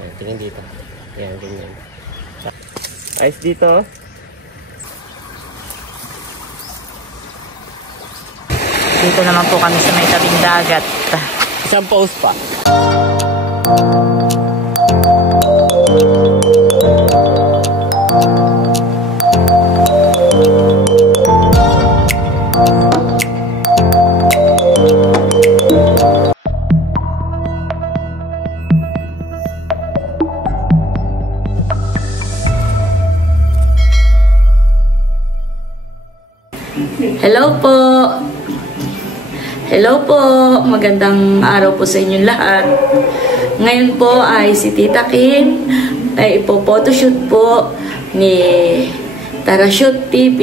Ayan, tingin dito. Ayan, ganyan. Ayos dito. Dito naman po kami sa may tabing dagat. Isang post pa. Hello po! Hello po! Magandang araw po sa inyong lahat. Ngayon po ay si Tita Kim ay ipo-photoshoot po ni Tarashoot TV.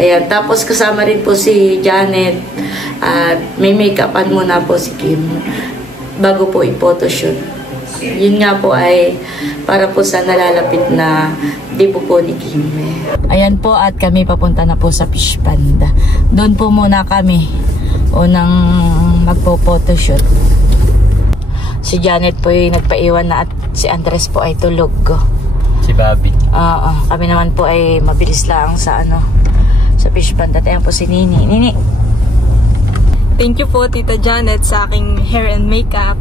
Ayan, tapos kasama rin po si Janet at may make-upan muna po si Kim bago po i-photoshoot. Yun nga po ay para po sa nalalapit na dipo po ni Kim. Ayan po at kami papunta na po sa Fish Pond. Doon po muna kami unang magpo-photoshoot. Si Janet po yung nagpaiwan na at si Andres po ay tulog. Si Bobby. Oo, kami naman po ay mabilis lang sa sa Fish Pond. At ayan po si Nini. Nini! Thank you po Tita Janet sa aking hair and makeup.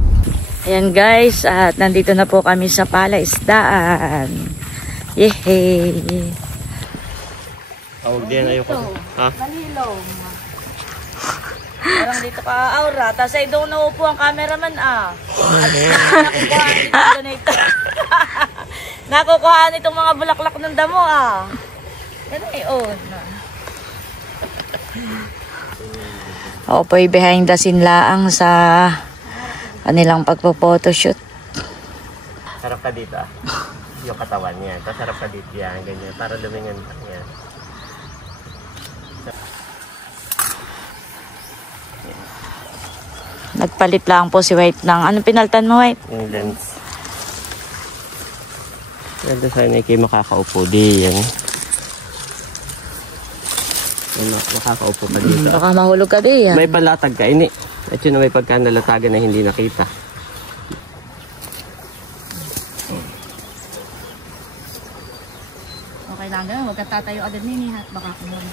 Ayan guys, at nandito na po kami sa palaisdaan. Yehey! Tawag din, ayoko. Ha? Malilong. Parang dito ka aura. Tapos ay doon na upo ang cameraman Nakukuhaan itong mga bulaklak ng damo Yan ay Ako po ay behind the scene laang sa kanilang pagpo-photoshoot. Sarap ka dito yung katawan niya. Tapos sarap ka dito yan, ganyan. Para lumingan pa niya. Nagpalit lang po si White ng anong pinaltan mo, White? Yung lens. Ganda sana kayo makakaupo di yan. Makakaupo ka dito. Baka mahulog ka di yan. May palatag ka ini. At yun na may pagkanalatagan na hindi nakita. Okay lang gano'n. Huwag ka tatayo agad nini at baka kumulang.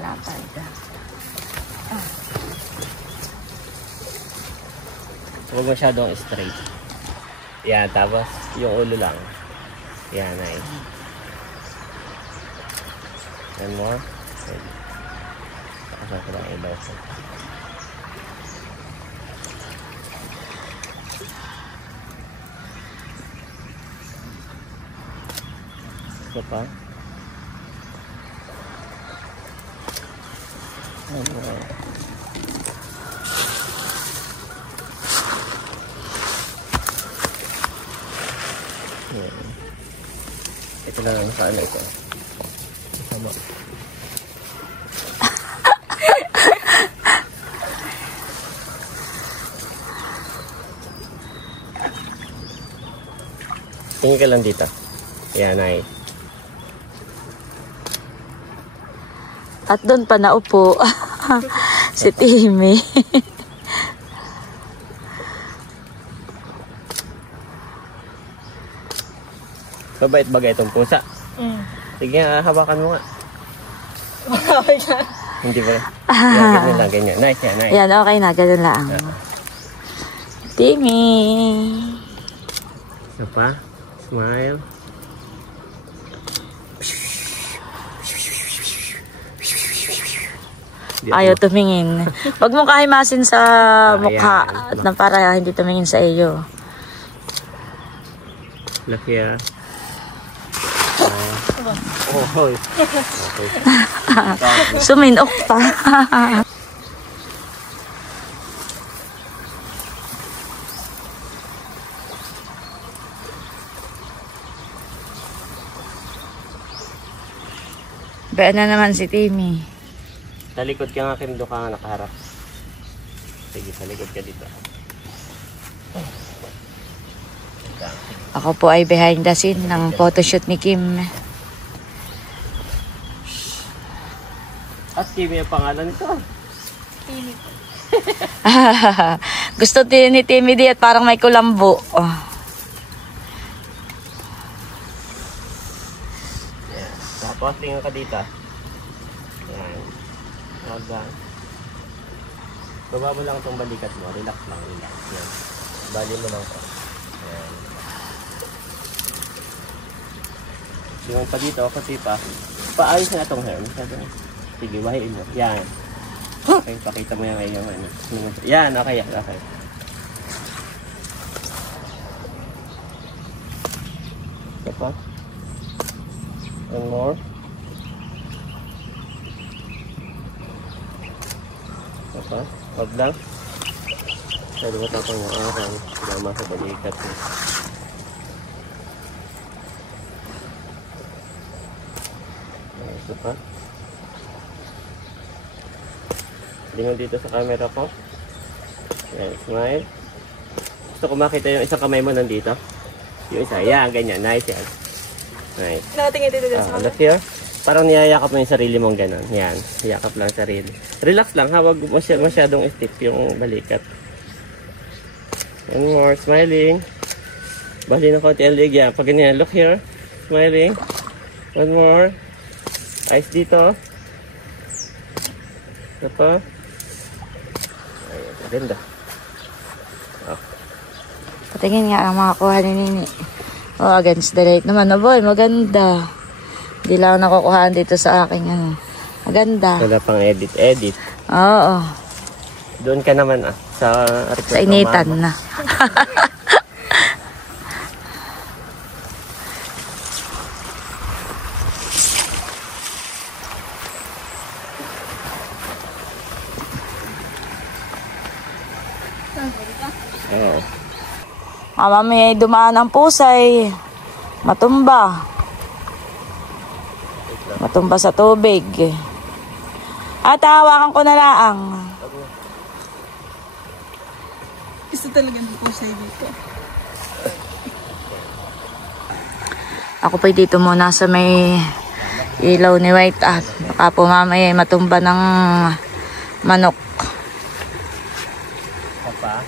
Malapad. Huwag masyadong straight. Yan, tapos yung ulo lang. Yan, nice. And more. Saan ko lang ilaw. Ito pa. Ito lang ang saan ito. Sama. Tingin ka lang dito. Yan, nice. At doon pa naupo si Timmy. Mabait-bagay itong pusa. Sige nga, hawakan mo nga. Hindi ba? Yan, ganyan lang, ganyan. Nice yan, nice. Yan, okay na. Ganun lang. Timmy. Isa pa. Smile. Ayaw tumingin. Huwag mong kahimasin sa mukha at na para hindi tumingin sa iyo. Laki oh, hoy. Okay. Suminok pa. Baan na naman si Timmy. Talikod ka nga, Kim. Doon ka nga nakaharap. Sige, talikod ka dito. Ako po ay behind the scene ng photoshoot ni Kim. At Timmy ang pangalan nito. Timmy po. Gusto din ni Timmy di at parang may kulambo. Oh. Yan. Tapos tingnan ka dito. Yan. Haba. Baba mo lang itong balikat mo. Relax lang. Relax. Yan. Bali mo lang ito. Yan. Tingnan pa dito kasi paayos na itong hair. Sige, wahiin mo. Yan. Okay, pakita mo yung iyong ano. Yan, okay. Okay. Ito pa. One more. Ito pa. Huwag lang. Pwede mo tapang yung arang. Gama sa balikat mo. Ito pa. Lingon dito sa camera ko. Yan, smile. Gusto ko makita yung isang kamay mo nandito. Yung isa, yan, ganyan. Nice yan. Nice. Nakatingin dito sa Look here. Parang niyayakap mo yung sarili mong ganun. Yan, yakap lang sarili. Relax lang ha, wag masyadong stiff yung balikat. One more, smiling. Bali na konti ang leg yan. Pag ganyan, look here. Smiling. One more. Eyes dito. Ito pa. Ayan, maganda. Oh. Patingin nga ang mga kuha ni Nini. Oh, against the light naman. Oh boy, maganda. Hindi lang ako nakukuhaan dito sa aking ano. Maganda. Wala pang edit. Oo. Doon ka naman sa request Sa initan na. Oo. Mamaya dumaan ang pusay. Matumba. Matumba sa tubig. At hawakan ko na lang. Gusto talaga ng pusay dito. Ako pa dito muna sa may ilaw ni White at baka po mamaya matumba ng manok. Papa.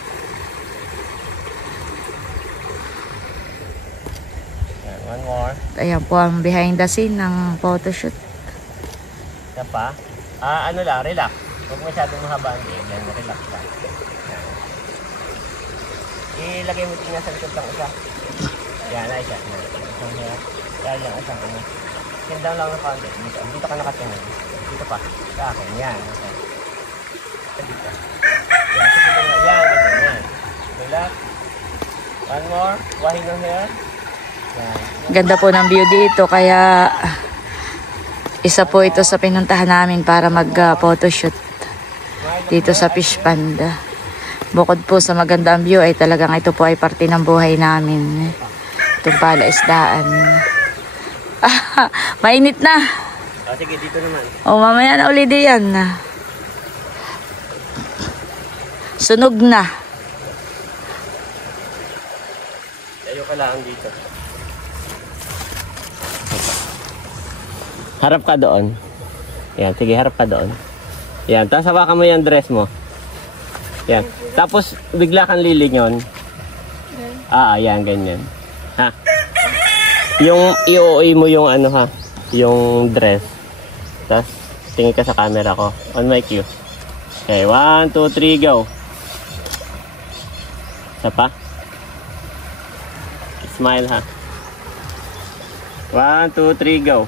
Yan, one more. Ayan po ang behind the scene ng photoshoot. Isa pa. Ano lang, relax. Huwag masyadong mahaba ang game. Yan, relax lang. Yan. Ilagay mo tingnan sa likod ng isa. Yan, nice yan. Isang hair. Yan, yan, isang ano. Sit down lang ng konti. Dito ka nakatingin. Dito pa. Sa akin. Yan. Okay. Dito. Yan, sige lang. Yan, ganyan. Yan. Relax. One more. Wahin ng hair. Yan. Ganda po ng view dito kaya isa po ito sa pinuntahan namin para mag-photoshoot dito sa Fish Panda. Bukod po sa magandang view ay talagang ito po ay parte ng buhay namin. Itong palaisdaan. Mainit na. Sige, dito naman. O mamaya na ulit yan. Sunog na. Tayo ka lang dito. Harap ka doon. Yan, sige, harap ka doon. Yan, tapos hawakan mo yung dress mo. Yan. Tapos, bigla kang lilingon. Yan, ganyan. Ha? Yung, i-OA mo yung ano ha, yung dress. Tapos, tingin ka sa camera ko. On my cue. Okay, 1, 2, 3, go. Isa pa. Smile ha. 1, 2, 3, go.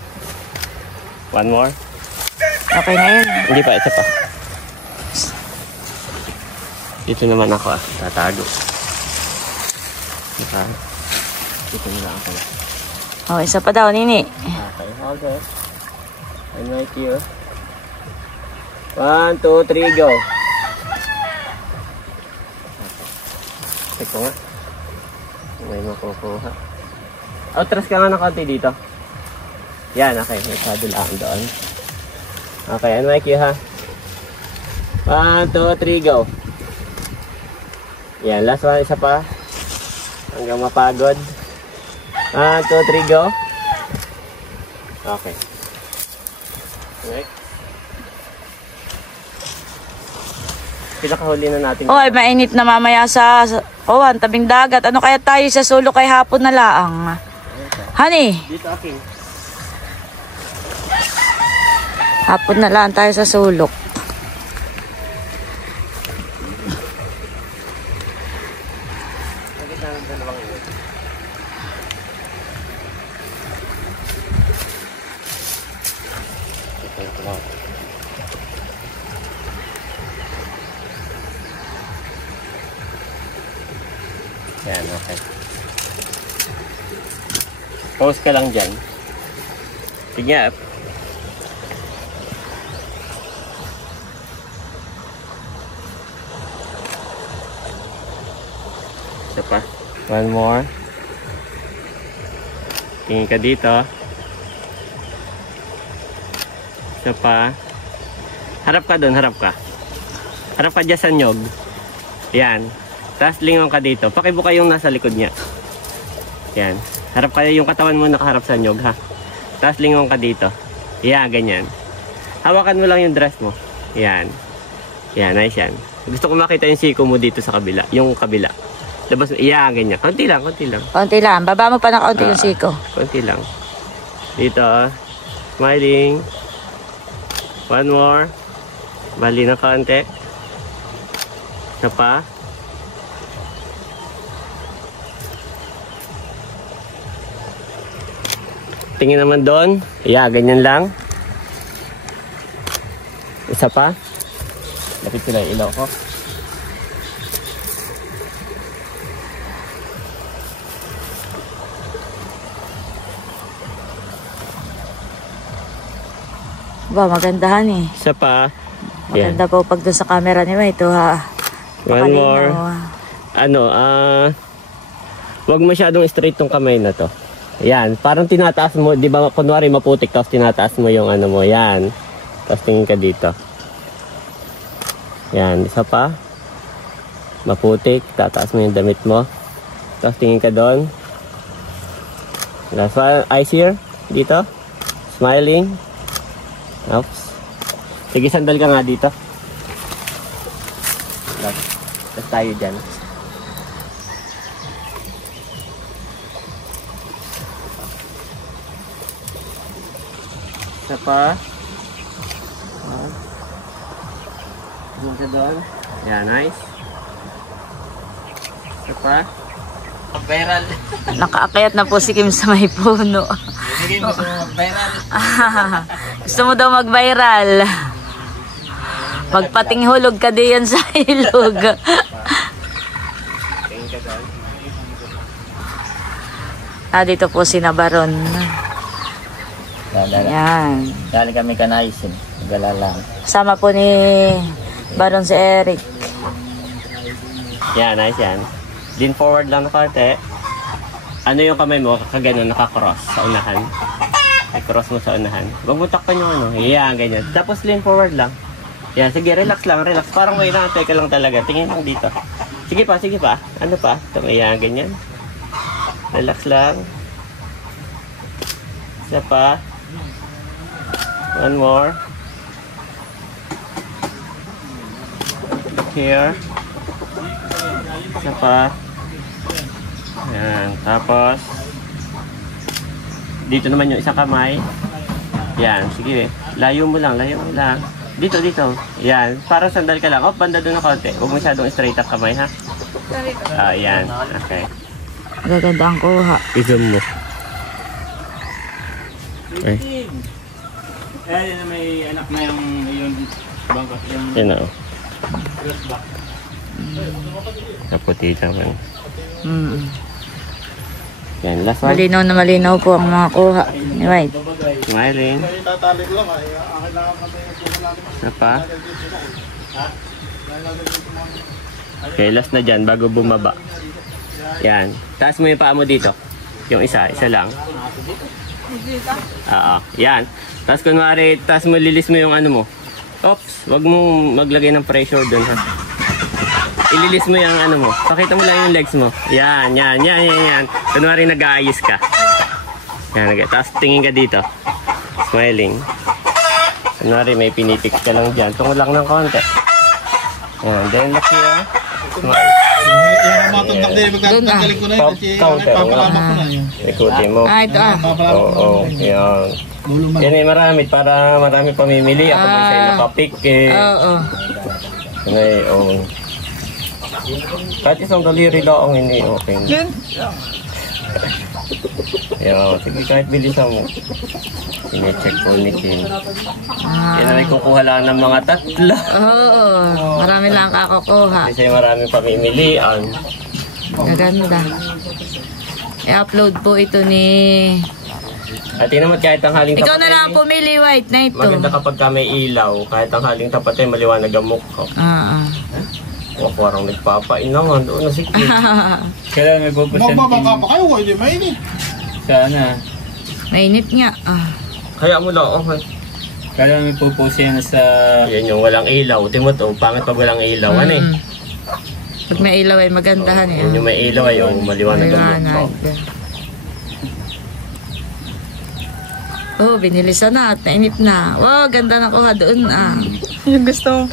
One more. Okay na yun. Hindi pa, isa pa. Dito naman ako tatago. Dito na lang ako. O, isa pa daw, Nini. Okay, okay. I'm right here. 1, 2, 3, go. Check ko nga. May makukuha. Outras ka nga ng konti dito. Yan, okay. May saddle lang doon. Okay, and mic you ha. 1, 2, 3, go. Yan, last one. Isa pa. Hanggang mapagod. 1, 2, 3, go. Okay. Right. pinakahuli na natin. Oh, ay mainit na mamaya sa Owan, tabing dagat. Ano kaya tayo sa sulok kay hapon na laang? Honey, Dito, akin. hapon na lang tayo sa sulok. Nakita ng dalawang yun. Ito lang. Yan, okay. Pause ka lang dyan. Sige, up. Isa pa. One more. Tingin ka dito. Isa pa. Harap ka doon, harap ka. Harap ka dyan sa nyog. Yan. Tapos lingon ka dito. Pakibuka yung nasa likod niya. Yan. Harap ka yung katawan mo nakaharap sa nyog, ha. Tapos lingon ka dito. Yan, ganyan. Hawakan mo lang yung dress mo. Yan. Yan, nice yan. Gusto ko makita yung siko mo dito sa kabila. Yung kabila. Labas mo. Yan, ganyan. Konti lang, konti lang. Konti lang. Baba mo pa na konti yung siko. Konti lang. Dito. Smiling. One more. Bali na konti. Isa pa. Tingin naman doon. Yeah, ganyan lang. Isa pa. Lapit ko lang ilaw ko. Ba, magandahan eh. Isa pa. Yan. Maganda po pag doon sa camera ni May. Ito ha. One more. Wag masyadong straight tong kamay na to. Yan, parang tinataas mo, di ba kunwari maputik tapos tinataas mo yung ano mo, yan. Tapos tingin ka dito. Yan, isa pa. Maputik, tataas mo yung damit mo. Tapos tingin ka doon. Last one, eyes here, dito. Smiling. Oops. Sige, sandal ka nga dito. Tapos tayo dyan. Isa pa. Tingin ka doon. Yan, nice. Isa pa. Viral. Nakaakyat na po si Kim sa may puno. Sige, gusto mo mag-viral. Gusto mo daw mag-viral. Magpatinghulog ka diyan sa ilog. Tingin ka doon. Dito po si Nabaron. Yan. Dali kami kanaisin. Gala lang. Sama po ni Baron si Eric. Yan, nice yan. Lean forward lang na konti. Ano yung kamay mo? Kagano, nakakross sa unahan. I-cross mo sa unahan. Huwag mo takpan yung ano. Yan, ganyan. Tapos lean forward lang. Yan, sige, relax lang, relax. Parang may nakateka lang talaga. Tingin lang dito. Sige pa, sige pa. Ano pa? Yan, ganyan. Relax lang. Isa pa. One more. Here. Isa pa. Yan. Tapos, dito naman yung isang kamay. Yan. Sige. Layo mo lang. Layo mo lang. Dito, dito. Yan. Parang sandal ka lang. Oh, banda doon na konti. Huwag masyadong straight ang kamay, ha? Yan. Okay. Gaganda ang kuha. I-zoom mo. Okay. Eh, may anak na yung bangkot. Yan o. Kaputi naman. Yan. Last one. Malinaw na malinaw po ang mga kuha ni White. Smiling. Isa pa. Okay, last na dyan bago bumaba. Yan. Taas mo yung paa mo dito. Yung isa lang. Oo. Yan. Tapos kunwari, taas mo, lilis mo yung ano mo. Oops, wag mo maglagay ng pressure doon, ha. Ililis mo yung ano mo. Pakita mo lang yung legs mo. Yan, yan, yan, yan, yan. Kunwari nag-aayos ka. Yan, tapos tingin ka dito. Smiling. Kunwari may pinitik ka lang dyan. Tungo lang ng konti. Yan, then look here. Yung matutag din, magtatanggalin ko na yun kasi papalamak ko na yun. Ikutin mo. Ito Papalamak ko Oo, yan. Yan ay marami para marami pamimili. Ako may sa'yo nakapik eh. Oo. Ngayon. Kahit isang daliri lang ang hindi okay. Yan, sige kahit bilisan mo. Sine-check po ni Kim. Yan ay kukuha lang ng mga tatlo. Oo. Marami lang kakukuha. Kasi maraming pamimilian. Maganda. I-upload po ito ni... At yun naman kahit ang haling Ikaw na lang pumili white na ito. maganda kapag ka may ilaw. Kahit ang haling tapat ay maliwanag ang mukha. O parang nagpapainaman doon na si Kim. Kailan may pupusin? Magbabaka pa kayo, hindi mainit. Sana. Mainit nga. Kaya mo lang, okay. Kailan may pupusin sa... Yan yung walang ilaw. Timot, pangit pag walang ilaw. Ano eh? Pag may ilaw ay magandahan eh. Yan yung may ilaw ay maliwanag ang mukha. Oh, binilisan na at nainip na. Wow, ganda na kuha doon Yung gusto mo.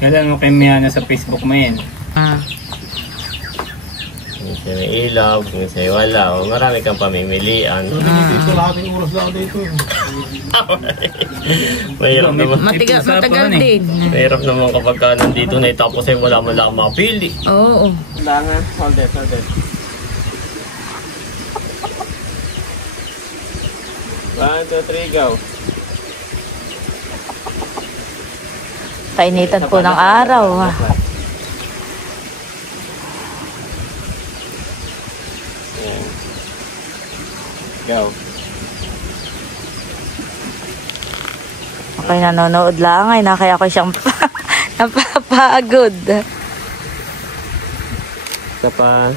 Kailan mo kay Miana sa Facebook mo yan? Minsan may ilaw, minsan wala. Marami kang pamimilian. Dito lahat yung oras lang dito. Mahirap naman. Matagal din. Mahirap naman kapag ka nandito na tapos ay wala mo lang mapili. Oo. Langan, hold it. 1, 2, 3, go. Kainitan po ng araw. Yan. Go. Ako'y nanonood lang ay kaya ako siyang napapagod. Isa pa.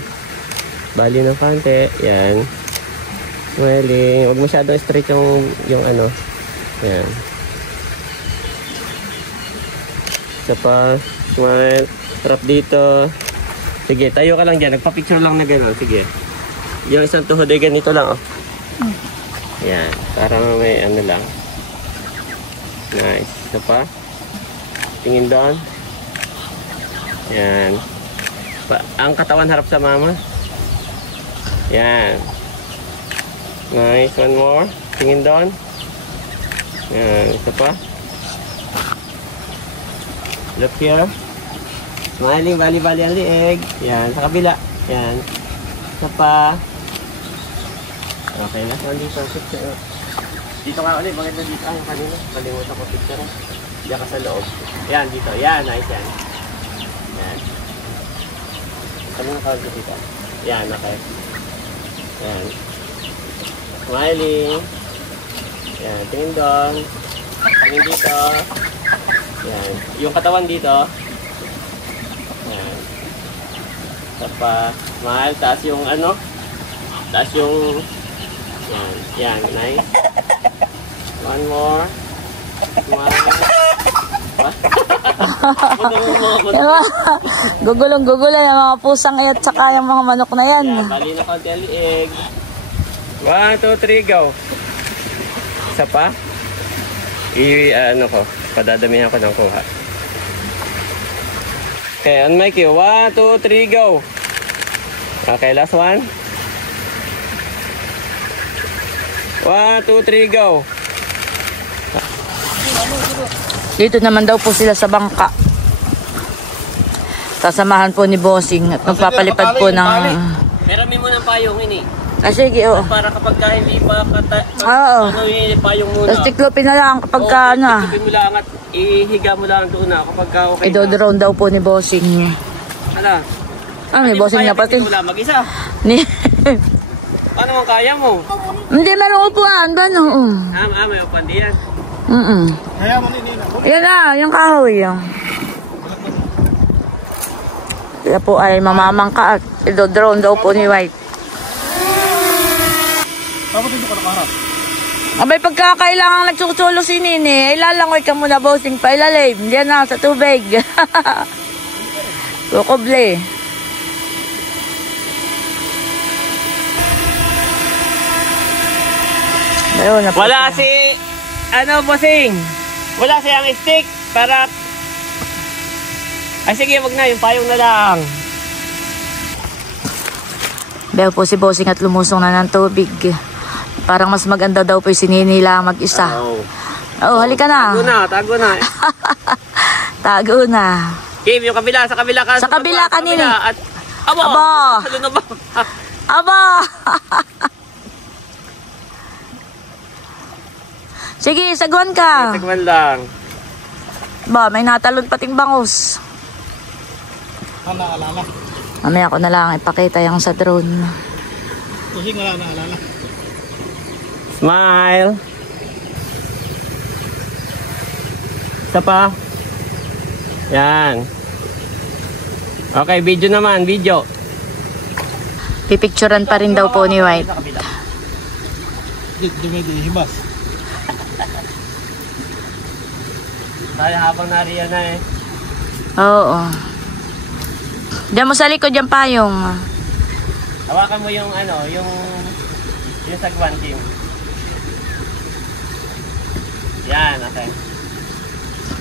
Bali ng konti. Yan. Smiling. Huwag masyadong straight yung ano. Yan. Isa pa. Smile. Harap dito. Sige, tayo ka lang dyan. Nagpa-picture lang na gano'n. Sige. Yung isang tuhod ay ganito lang, oh. Yan. Parang may ano lang. Nice. Isa pa. Tingin doon. Yan. Ang katawan harap sa mama. Yan. Nice. One more. Tingin doon. Yan. Isa pa. Look here. Smiling. Bali-bali ang liig. Yan. Sa kabila. Yan. Isa pa. Okay. Last one dito. Picture. Dito nga ulit. Bakit na dito? Yung kanina. Kalimutan ko picture. Diyan ka sa loob. Yan. Dito. Yan. Nice yan. Yan. Kanina ka ulit dito. Yan. Okay. Yan. Smiling. Yan. Tingin doon. Tingin dito. Yan. Yung katawan dito. Yan. Tapa. Smile. Taas yung ano. Taas yung... Yan. Yan. Nice. One more. Smile. Gugulong-gugulan yung mga pusang at saka yung mga manok na yan. Yan. Bali na konti ang liig. 1, 2, 3, go. Isa pa. Ano ko. Padadamihan ko ng kuha. Okay, on my cue. 1, 2, 3, go. Okay, last one. 1, 2, 3, go. Dito naman daw po sila sa bangka. Kasamahan po ni Bossing at magpapalipad po ng... Meron mo ng payong ini. Sige, oo. Para kapag ka hindi pa Oo. ano yung payong muna. Tapos tiklopin na lang kapag ka ano. Tiklopin mo lang at ihiga mo lang doon na kapag ka okay na. Idodrone daw po ni Bossing. Ano? May Bossing na pati. Wala mag-isa. Paano man kaya mo? Hindi, meron upuan. Gano'n. May upan din yan. Kaya mo nila. Yan na, yung kahoy. Kaya po ay mamamangka at idodrone daw po ni White. Tapos dito ka nakaharap. Abay, pagka kailangan nagsusulo si Nini, ilalangoy ka muna, Bossing, pa ilalim. Diyan na, sa tubig. Kukuble. Ayun, Wala si... Ano, Bossing? Wala siyang stick para... Ay sige, wag na. Yung payong na lang. Beo po si Bossing at lumusong na ng tubig. Parang mas maganda daw po yung sininila mag-isa. Oh, halika na. Tago na. Tago na. Kim, yung kabila, sa kabila ka. Sa kabila kanini. At, abo! Halo na ba? Aba! Sige, sagwan ka. Sagwan lang. Ba, may natalon pating bangus. Alala. Mamaya ko na lang ipakita yung sa drone. Kusing wala na alala. Smile. Isa pa. Yan. Okay, video naman, video. Pipicturan pa rin daw po ni White. Dumedi, hibas. Tayo habang nariyan na eh. Oo. Diyan mo sa likod yung payong. Hawakan mo yung ano, yung sagwan, Kim. Yan, okay.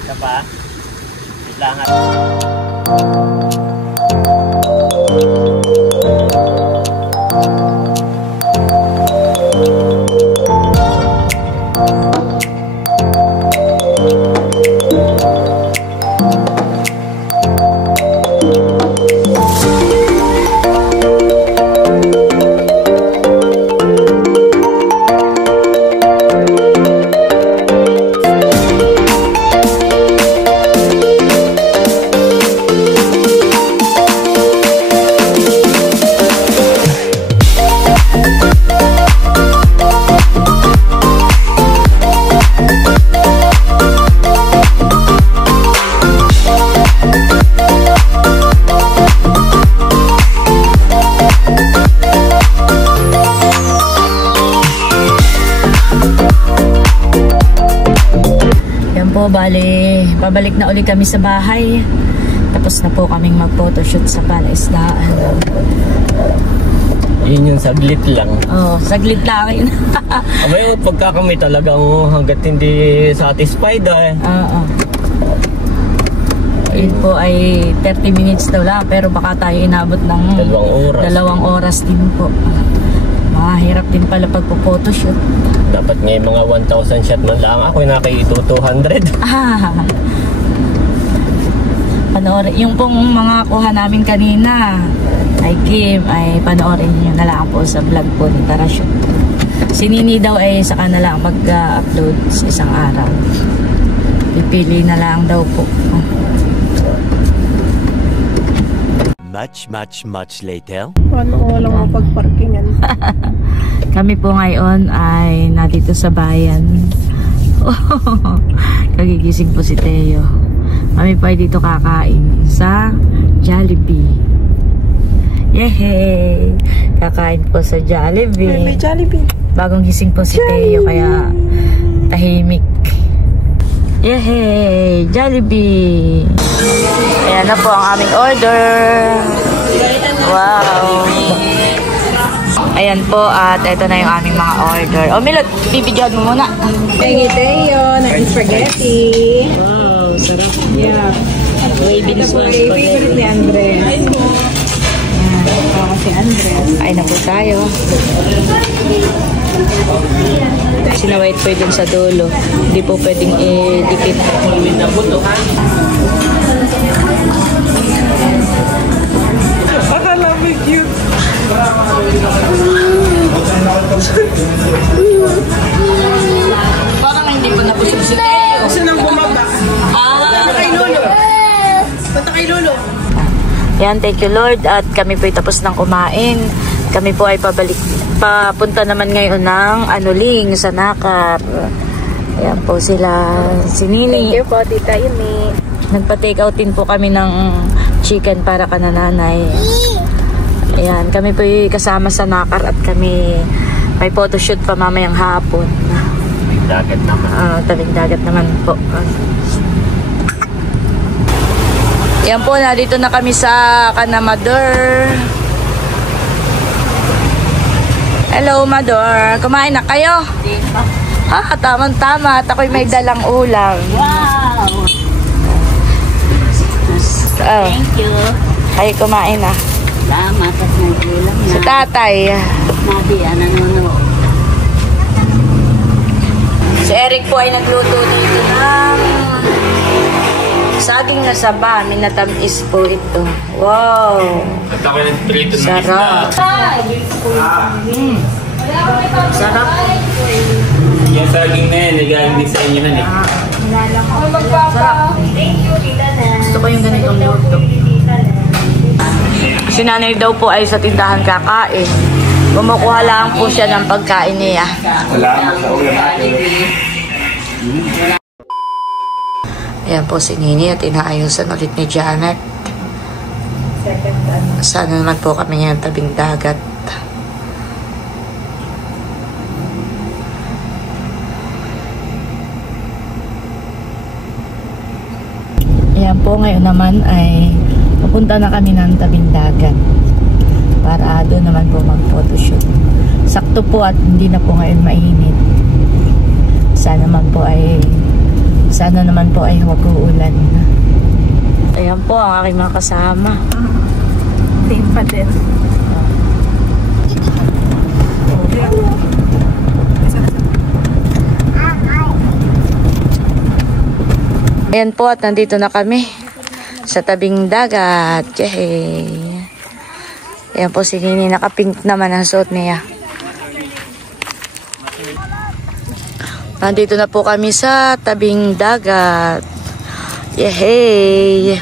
Isa pa. Wait lang ha. Bali, pabalik na ulit kami sa bahay. Tapos na po kaming mag-photoshoot sa palaisdaan. Yun yung saglit lang. Oh, saglit lang yun. Abay, pagka kami talagang hanggat hindi satisfied Oo. Yun po ay 30 minutes daw lang, pero baka tayo inabot ng 2 oras din po. Mahirap din pala pagpo-photoshoot. Dapat ngayon mga 1,000 shot man lang. Ako nakaito 200. Panoorin. Yung pong mga kuha namin kanina ay Kim, ay panoorin nyo na lang po sa vlog po ni Tarashoot. Si Nini daw ay saka na lang mag-upload sa isang araw. Pipili na lang daw po. Much later. Paano ko walang mapag-parkingan? Kami po ngayon ay nandito sa bayan. Kagigising po si Teo. Kami po ay dito kakain sa Jollibee. Yehey! Kakain po sa Jollibee. May Jollibee. Bagong gising po si Teo kaya tahimik. Yehey! Jollibee! Ayan na po ang aming order. Wow! Ayan po at ito na yung aming mga order. O Milot, bibidyohan mo muna. Thank you, Teo. Ng spaghetti. Wow, sarap. Yeah. Ito po ay favorite ni Andres. Ayan. Ako si Andres. Kain na po tayo. Sinawait po dun sa dulo. Hindi po pwedeng i-dikit. Akala mo cute. Parang hindi po nabusog si Teo. Gusto nang bumaba. Punta kay Lolo. Punta kay Lolo. Yan, thank you Lord. At kami po ay tapos ng kumain. Kami po ay papunta naman ngayon ng Anuling sa Nakar. Ayan po sila, si Nini. Thank you po, Tita Ini. Nagpa-take out din po kami ng chicken para kanananay. Ayan, kami po ay kasama sa Nakar at kami may photoshoot pa mamayang hapon. Tabing dagat naman. Tabing dagat naman po. Yan po, dito na kami sa Canamador. Hello, Mador. Kumain na kayo? Tamang-tama. At ako'y may dalang ulam. Wow! Oh, Thank you. kayo kumain na. Salamat at nag-ulam na. Si tatay. Nabi, nanonood. Si Eric po ay nagluto dito ng saging na saba. Minatamis po ito. Wow! At ako nagprito ng Sarap. Sarap. Yung saging na yan, nagaling din sa inyo na eh. Sarap. Gusto ko yung ganitong luto. Si nanay daw po ay sa tindahan kakain. Kumukuha lang po siya ng pagkain niya. Ayan po si Nini at inaayusan ulit ni Janet. Sana naman po kami ngayon tabing dagat. Ayan po, ngayon naman ay pupunta na kami ng tabing dagat para doon naman po mag-photoshoot. Sakto po at hindi na po ngayon mainit. Sana naman po ay huwag uulan. Ayan po ang aking mga kasama. Same pa din. Ayan po at nandito na kami sa tabing dagat. Yay! Ayan po si Nini, naka-pink naman ang suot niya. Nandito na po kami sa tabing dagat. Yay!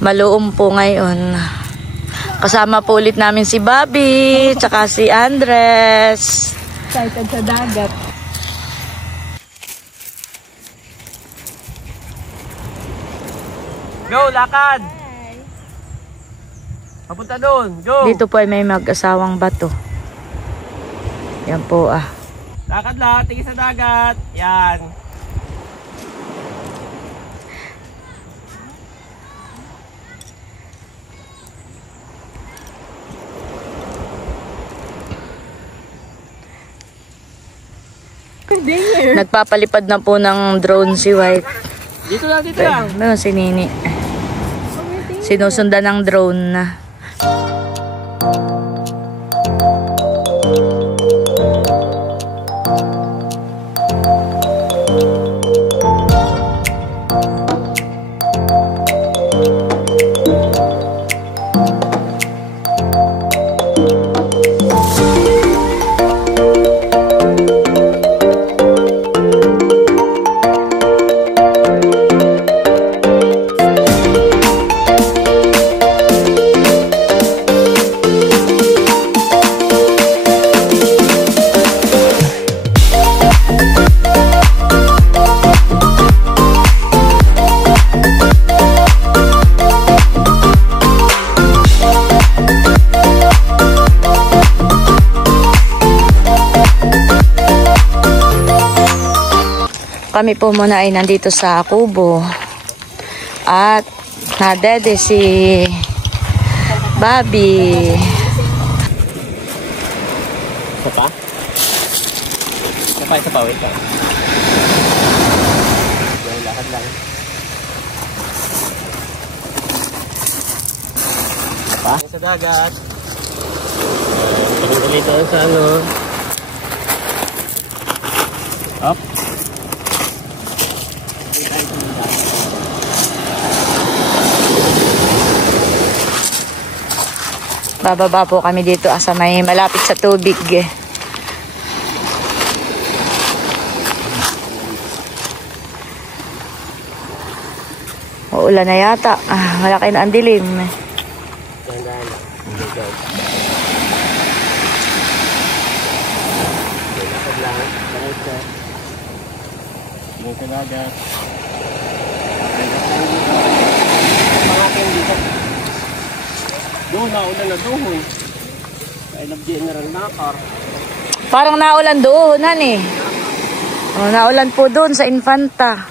Maluom po ngayon. Kasama po ulit namin si Bobby, tsaka si Andres. Excited sa dagat. Go, lakad! Papunta doon, go! Dito po ay may mag-asawang bato. Yan po ah. Lakad lang, tingin sa dagat. Yan. Nagpapalipad na po ng drone si White. Dito lang, dito lang. Meron si Nini. Sinusundan ng drone na. Kami po muna ay nandito sa kubo at nadede si Bobby. Isa pa? Isa pa, wait lang. Lakad lang. Isa pa? Sa dagat. Tingin ulit doon sa ano. Up. Bababa po kami dito sa may malapit sa tubig. Uulan na yata. Malaki na ang dilim. Doon, naulan na doon. I love General Nakar. Parang naulan doon, eh. Oh, naulan po doon sa Infanta.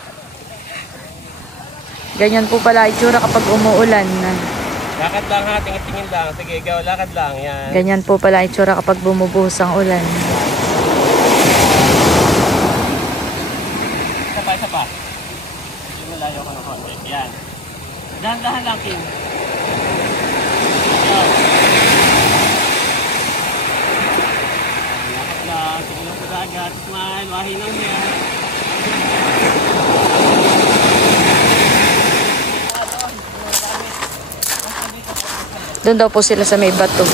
Ganyan po pala itsura kapag umuulan. Lakad lang ha, tingin lang. Sige, ikaw, lakad lang. Yan. Ganyan po pala itsura kapag bumubuhos ang ulan. akin. Lakad lang. Sige lang sa dagat. Smile. Wahi ng hair. Doon daw po sila sa may bato.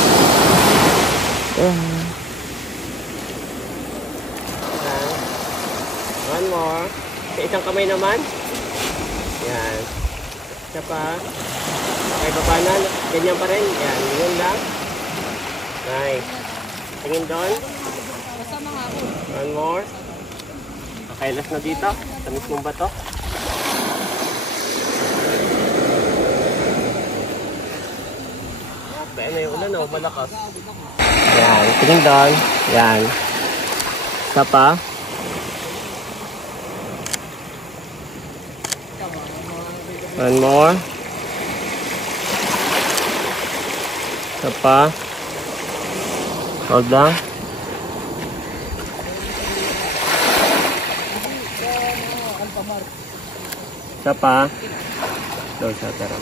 One more. Sa isang kamay naman. Yan. Isa pa. Okay, baba na. Ganyan pa rin. Yan. Yun lang. Nice. Tingin doon. One more. Okay, last na dito. Sa mismong bato. Okay, ano yung ulan, oh, malakas. Yan. Tingin doon. Yan. Isa pa. One more. Isa pa. Hold lang. Isa pa. Doon sa tara.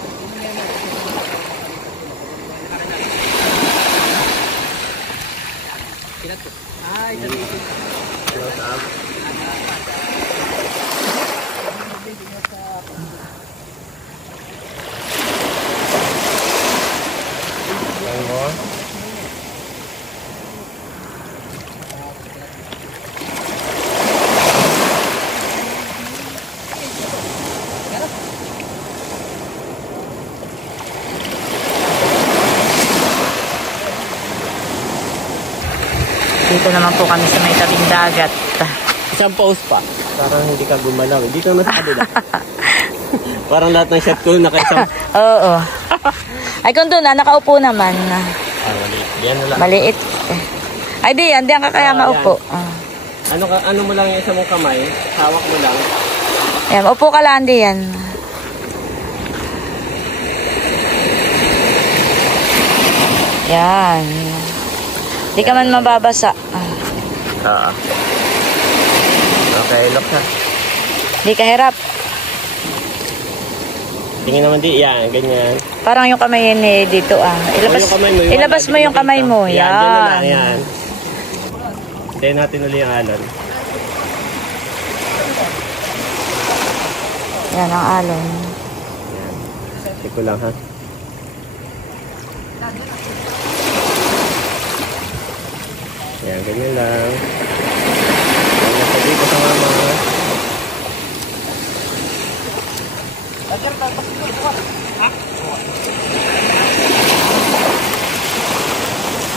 Close up. One more. Dito naman po kami sa may tabing dagat. Isang pause pa. Parang hindi ka gumalaw. Dito naman sa kabila. Parang lahat ng shot ko nakaisang. Oo. Ay, kung doon nakaupo naman. Maliit. Yan na lang. Maliit. Ay, diyan ka kaya maupo. Ano mo lang yung isa mong kamay. Hawak mo lang. Ayan, upo ka lang diyan. Yan. Di ka man mababasa. Okay, look na. Di ka hirap. Tingin naman di. Yan, ganyan. Parang yung kamay yan dito ilabas mo yung kamay mo. Yan. Yan, dyan na lang. Yan. Tayo natin ulit yung alon. Yan ang alon. Yan. Check ko lang ha. Yan, ganyan lang. Yan, sa dito sa mama.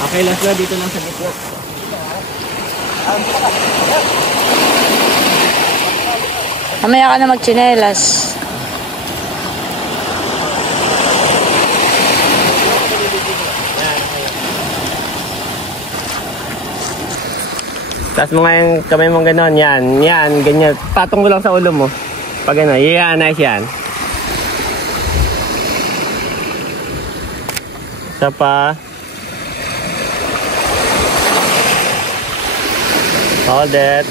Okay, last na. Dito lang sa gitna. Mamaya ka na magtsinelas. Taas mo nga yung kamay mong gano'n. Yan, yan, ganyan. Patong mo lang sa ulo mo. Pag gano'n. Yan, nice yan. Isa pa. Hold it.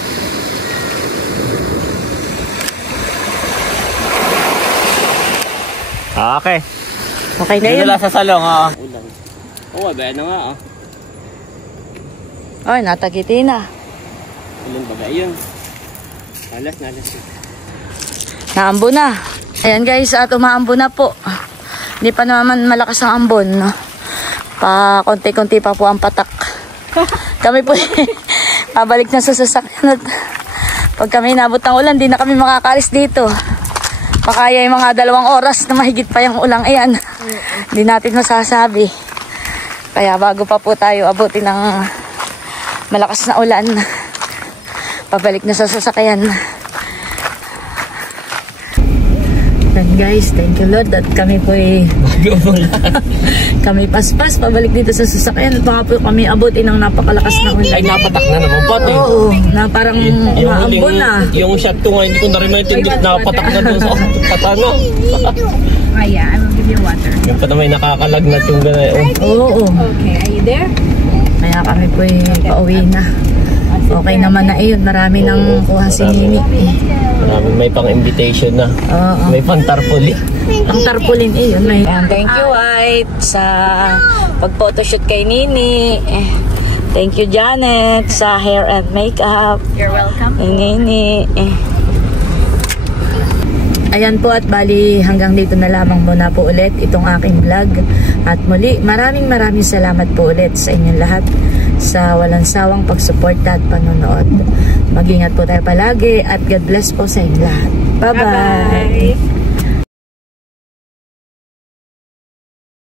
Okay. Okay na Dito yun. lang sa salong, oo. Ulan. Oo, ba na nga, oh. Ay, natagiti na. Ulan baga yun. Alas na, alas yun. Naambo na. Ayan guys, at umaambo na po. Hindi pa naman malakas ang ambon. No? Pa konti-konti pa po ang patak. Kami po pabalik na sa sasakyan. Pag kami nabot ng ulan, di na kami makakalis dito. Makaya yung mga 2 oras na mahigit pa yung ulang iyan. Hindi natin masasabi. Kaya bago pa po tayo abutin ng malakas na ulan, pabalik na sa sasakyan. And guys, thank you Lord at kami po kami paspas pabalik dito sa sasakyan. Baka po kami abutin ng napakalakas na ulan. Ay, napatak na naman pati. Oo, na parang maambon na. Yung shot ko nga, hindi ko na rin maintindihan. Napatak na doon sa patano. Yeah, I will give you water. Yung pa naman nakakalagnat yung gano'n. Oo. Okay, are you there? Kaya kami po pauwi na. Okay naman na iyon. Marami nang kuha si Nini. May pang-invitation na. Oo. May pang-tarpaulin. Ang tarpaulin eh, yun. And thank you, White, sa pag-photoshoot kay Nini. Thank you, Janet, sa hair and makeup. You're welcome. Nini. Ayan po, at bali hanggang dito na lamang muna po ulit itong aking vlog. At muli, maraming salamat po ulit sa inyong lahat sa walang sawang pagsuporta at panonood. Mag-ingat po tayo palagi at God bless po sa inyong lahat. Bye-bye!